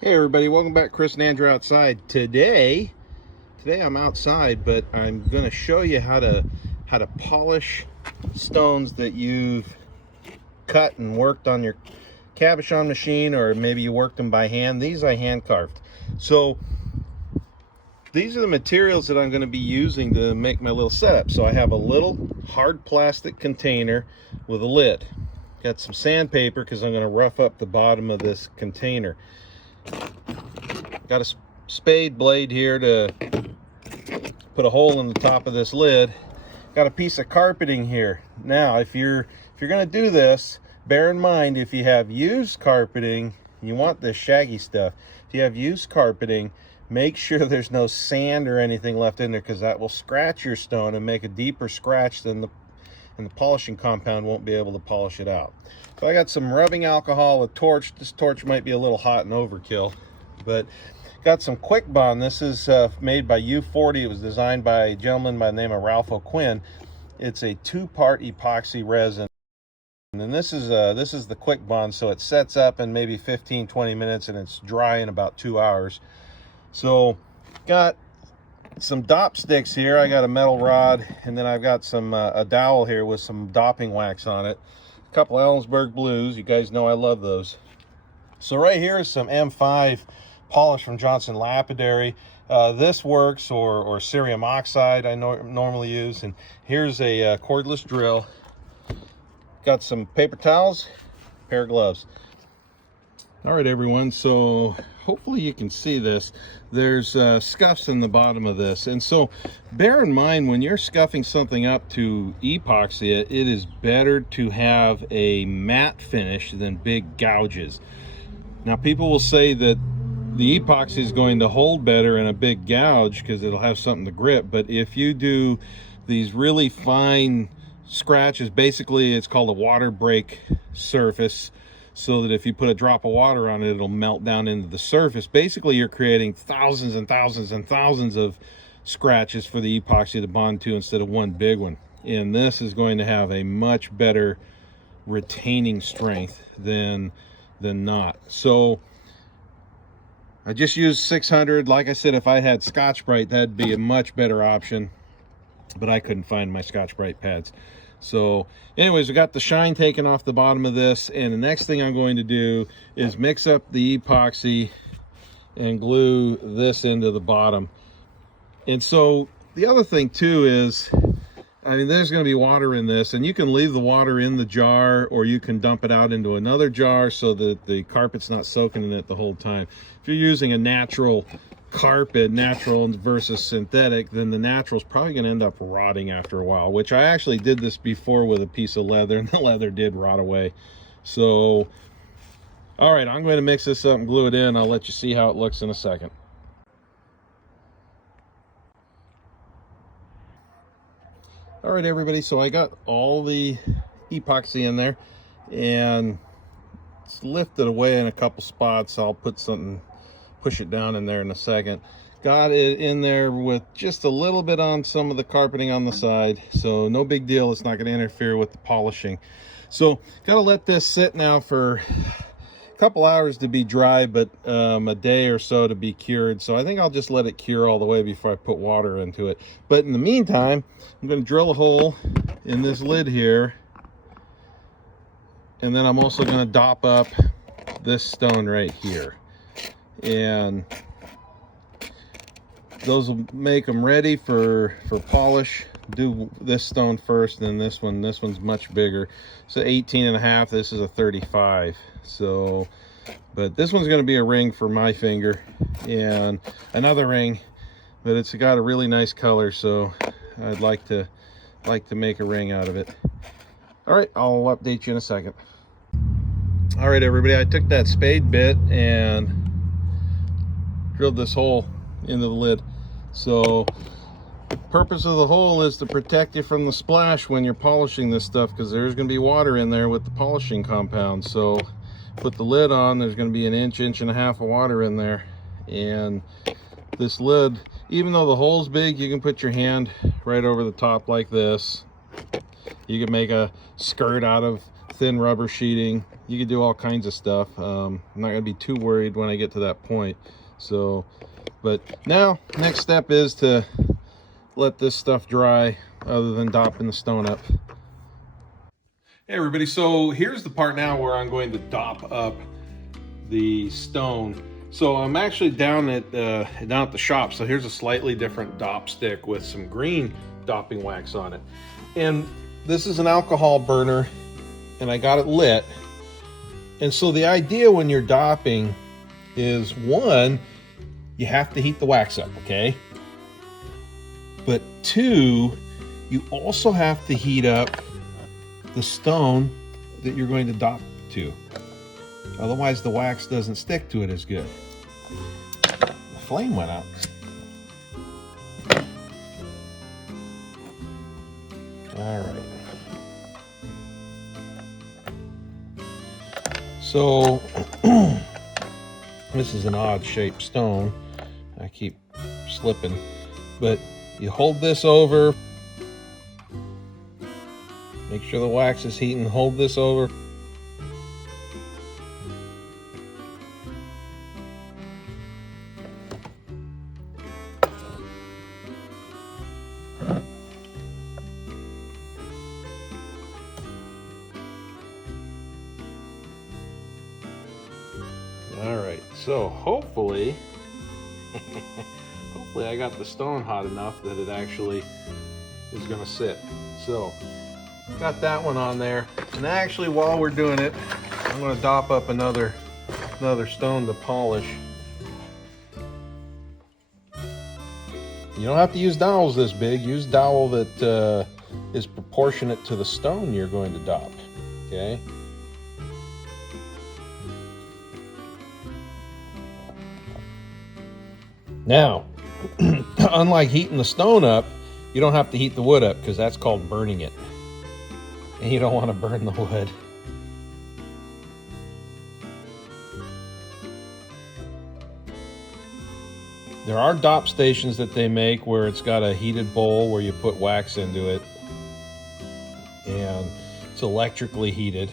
Hey everybody, welcome back. Chris and Andrew outside. Today I'm outside, but I'm going to show you how to polish stones that you've cut and worked on your cabochon machine, or maybe you worked them by hand. These I hand carved. So these are the materials that I'm going to be using to make my little setup. So I have a little hard plastic container with a lid. Got some sandpaper because I'm going to rough up the bottom of this container. Got a spade blade here to put a hole in the top of this lid. Got a piece of carpeting here. Now, if you're going to do this, bear in mind, if you have used carpeting, you want this shaggy stuff. If you have used carpeting, make sure there's no sand or anything left in there, because that will scratch your stone and make a deeper scratch than the polishing compound won't be able to polish it out. So I got some rubbing alcohol, a torch. This torch might be a little hot and overkill, but got some Quick Bond. This is made by U40. It was designed by a gentleman by the name of Ralph O'Quinn. It's a 2-part epoxy resin, and this is the Quick Bond. So it sets up in maybe 15-20 minutes, and it's dry in about 2 hours. So got some dop sticks here. I got a metal rod, and then I've got some a dowel here with some dopping wax on it. A couple Ellensburg blues. You guys know I love those. So right here is some M5 polish from Johnson Lapidary. This works, or cerium oxide I normally use. And here's a cordless drill. Got some paper towels, pair of gloves. All right, everyone, so hopefully you can see this. There's scuffs in the bottom of this, and so bear in mind, when you're scuffing something up to epoxy it, it is better to have a matte finish than big gouges. Now, people will say that the epoxy is going to hold better in a big gouge because it'll have something to grip, but if you do these really fine scratches, basically it's called a water break surface, so that if you put a drop of water on it, it'll melt down into the surface. Basically, you're creating thousands and thousands and thousands of scratches for the epoxy to bond to instead of one big one. And this is going to have a much better retaining strength than not. So I just used 600. Like I said, if I had Scotch-Brite, that'd be a much better option, but I couldn't find my Scotch-Brite pads. So anyways, we got the shine taken off the bottom of this, and the next thing I'm going to do is mix up the epoxy and glue this into the bottom. And so the other thing too is, I mean, there's going to be water in this, and you can leave the water in the jar, or you can dump it out into another jar so that the carpet's not soaking in it the whole time. If you're using a natural carpet, natural versus synthetic, then the natural is probably going to end up rotting after a while, which I actually did this before with a piece of leather, and the leather did rot away. So all right, I'm going to mix this up and glue it in. I'll let you see how it looks in a second. All right, everybody, so I got all the epoxy in there, and it's lifted away in a couple spots. I'll put something, push it down in there in a second. Got it in there with just a little bit on some of the carpeting on the side, so no big deal. It's not going to interfere with the polishing. So got to let this sit now for a couple hours to be dry, but a day or so to be cured. So I think I'll just let it cure all the way before I put water into it. But in the meantime, I'm going to drill a hole in this lid here, and then I'm also going to dop up this stone right here, and those will make them ready for polish. Do this stone first, then this one. This one's much bigger, so 18.5. This is a 35. So, but this one's going to be a ring for my finger, and another ring, but it's got a really nice color, so I'd like to make a ring out of it. All right, I'll update you in a second. All right, everybody, I took that spade bit and drilled this hole into the lid. So the purpose of the hole is to protect you from the splash when you're polishing this stuff, because there's going to be water in there with the polishing compound. So put the lid on, there's going to be an inch and a half of water in there, and this lid, even though the hole's big, you can put your hand right over the top like this. You can make a skirt out of thin rubber sheeting. You can do all kinds of stuff. I'm not gonna be too worried when I get to that point. So, but now next step is to let this stuff dry other than dopping the stone up. Hey everybody, so here's the part now where I'm going to dop up the stone. So I'm actually down at the shop. So here's a slightly different dop stick with some green dopping wax on it. And this is an alcohol burner and I got it lit. And so the idea when you're dopping is, one, you have to heat the wax up, okay? But two, you also have to heat up the stone that you're going to dop to. Otherwise the wax doesn't stick to it as good. The flame went out. All right. So this is an odd shaped stone. I keep slipping, but you hold this over. Make sure the wax is heating. Hold this over. All right, so hopefully I got the stone hot enough that it actually is gonna sit. So got that one on there. And actually while we're doing it, I'm gonna dop up another stone to polish. You don't have to use dowels this big. Use dowel that is proportionate to the stone you're going to dop, okay? Now, unlike heating the stone up, you don't have to heat the wood up because that's called burning it. And you don't want to burn the wood. There are dop stations that they make where it's got a heated bowl where you put wax into it. And it's electrically heated.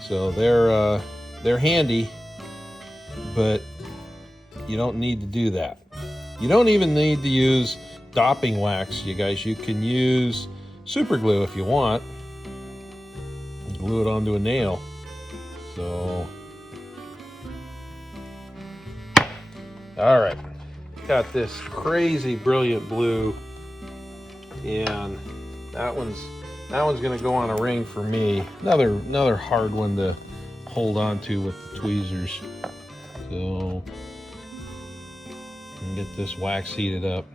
So they're handy, but you don't need to do that. You don't even need to use dopping wax, you guys. You can use super glue if you want. Glue it onto a nail. So, all right, got this crazy brilliant blue, and that one's gonna go on a ring for me. Another hard one to hold on to with the tweezers. So and get this wax heated up.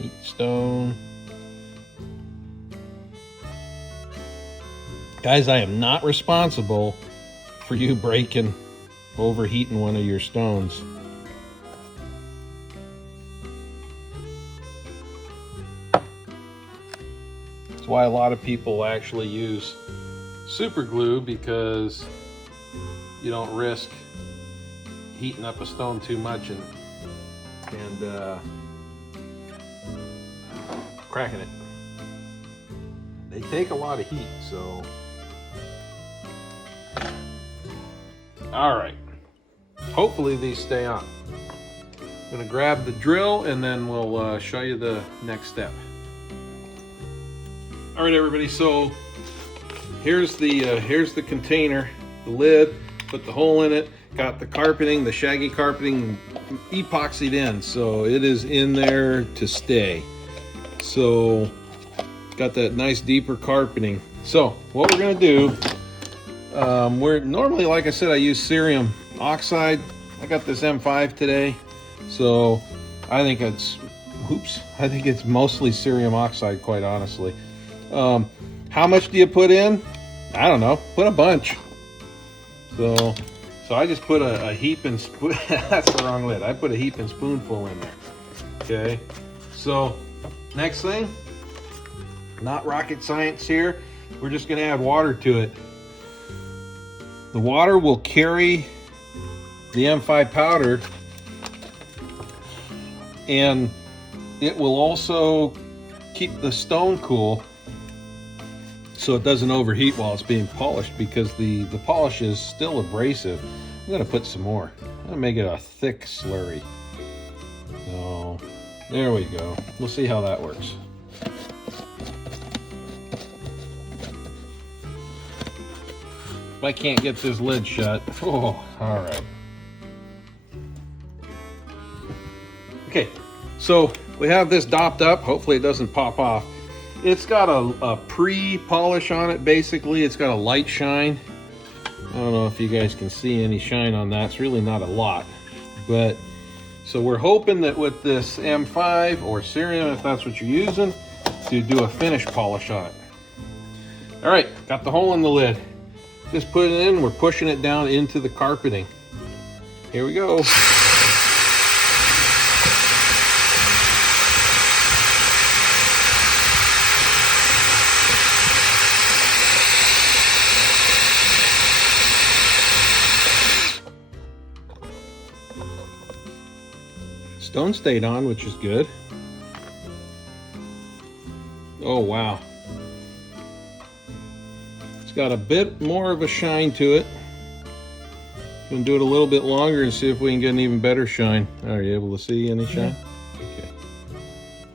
Heat stone. Guys, I am not responsible for you breaking, overheating one of your stones. That's why a lot of people actually use super glue, because you don't risk heating up a stone too much and cracking it. They take a lot of heat, so. All right, hopefully these stay on. I'm gonna grab the drill and then we'll show you the next step. All right, everybody, so here's the container, the lid. Put the hole in it, got the carpeting, the shaggy carpeting epoxied in, so it is in there to stay. So got that nice deeper carpeting. So what we're gonna do, we're normally, like I said, I use cerium oxide. I got this M5 today, so I think it's mostly cerium oxide, quite honestly. How much do you put in? I don't know, put a bunch. So I just put a heaping spoon. That's the wrong lid. I put a heaping spoonful in there. Okay. So next thing, not rocket science here. We're just going to add water to it. The water will carry the M5 powder, and it will also keep the stone cool so it doesn't overheat while it's being polished, because the polish is still abrasive. I'm gonna put some more. I'm gonna make it a thick slurry. So there we go. We'll see how that works. If I can't get this lid shut, oh, all right. Okay, so we have this dopped up. Hopefully it doesn't pop off. It's got a pre-polish on it, basically. It's got a light shine. I don't know if you guys can see any shine on that. It's really not a lot. But, so we're hoping that with this M5 or Cerium, if that's what you're using, to do a finish polish on it. All right, got the hole in the lid. Just put it in, we're pushing it down into the carpeting. Here we go. Stone stayed on, which is good. Oh, wow. It's got a bit more of a shine to it. Gonna do it a little bit longer and see if we can get an even better shine. Are you able to see any shine? Okay.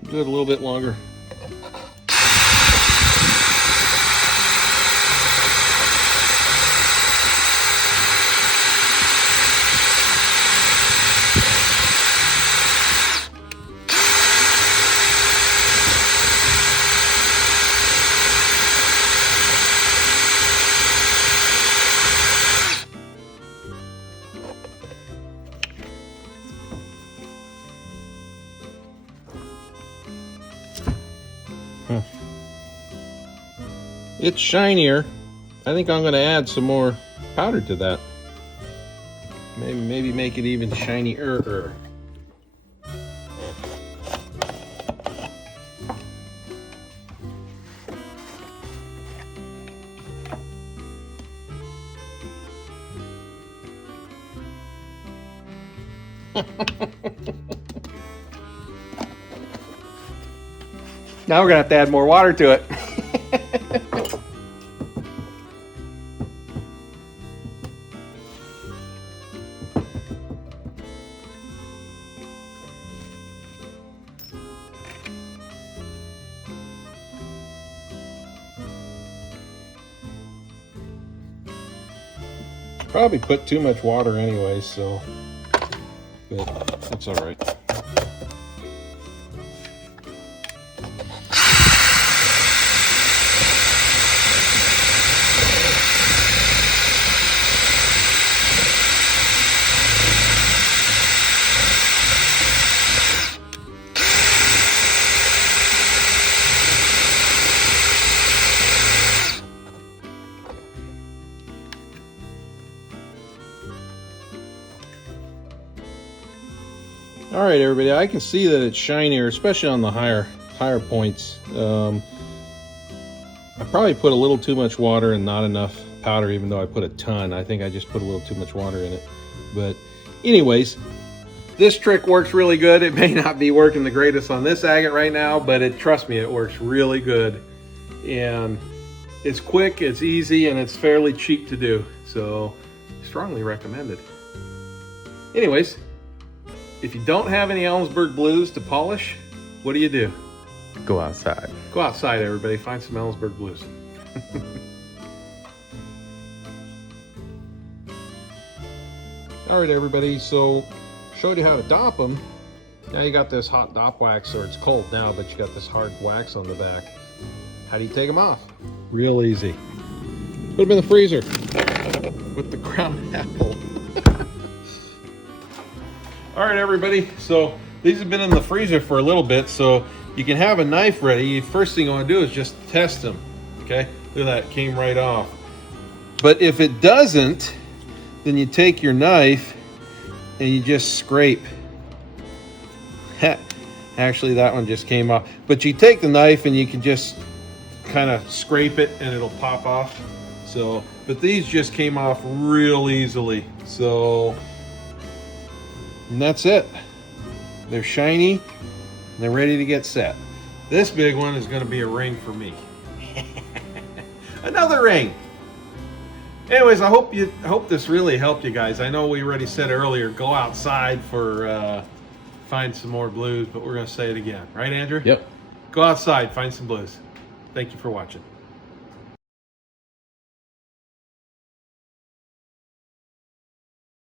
Do it a little bit longer. It's shinier. I think I'm going to add some more powder to that. Maybe make it even shinier. Now we're going to have to add more water to it. Probably put too much water anyway, so but that's all right. All right, everybody, I can see that it's shinier, especially on the higher points. I probably put a little too much water and not enough powder, even though I put a ton. I think I just put a little too much water in it. But anyways, this trick works really good. It may not be working the greatest on this agate right now, but trust me, it works really good. And it's quick, it's easy, and it's fairly cheap to do. So strongly recommended. Anyways, if you don't have any Ellensburg blues to polish, what do? Go outside. Go outside, everybody. Find some Ellensburg blues. All right, everybody. So, showed you how to dop them. Now you got this hot dop wax, or it's cold now, but you got this hard wax on the back. How do you take them off? Real easy. Put them in the freezer with the crown apple. All right, everybody, so these have been in the freezer for a little bit, so you can have a knife ready. First thing you want to do is just test them, okay? Look at that, it came right off. But if it doesn't, then you take your knife and you just scrape. Actually, that one just came off. But you take the knife and you can just kind of scrape it and it'll pop off. So, but these just came off real easily. So, and that's it. They're shiny, and they're ready to get set. This big one is going to be a ring for me. Another ring. Anyways, I hope this really helped you guys. I know we already said earlier, go outside for find some more blues, but we're going to say it again. Right, Andrew? Yep. Go outside, find some blues. Thank you for watching.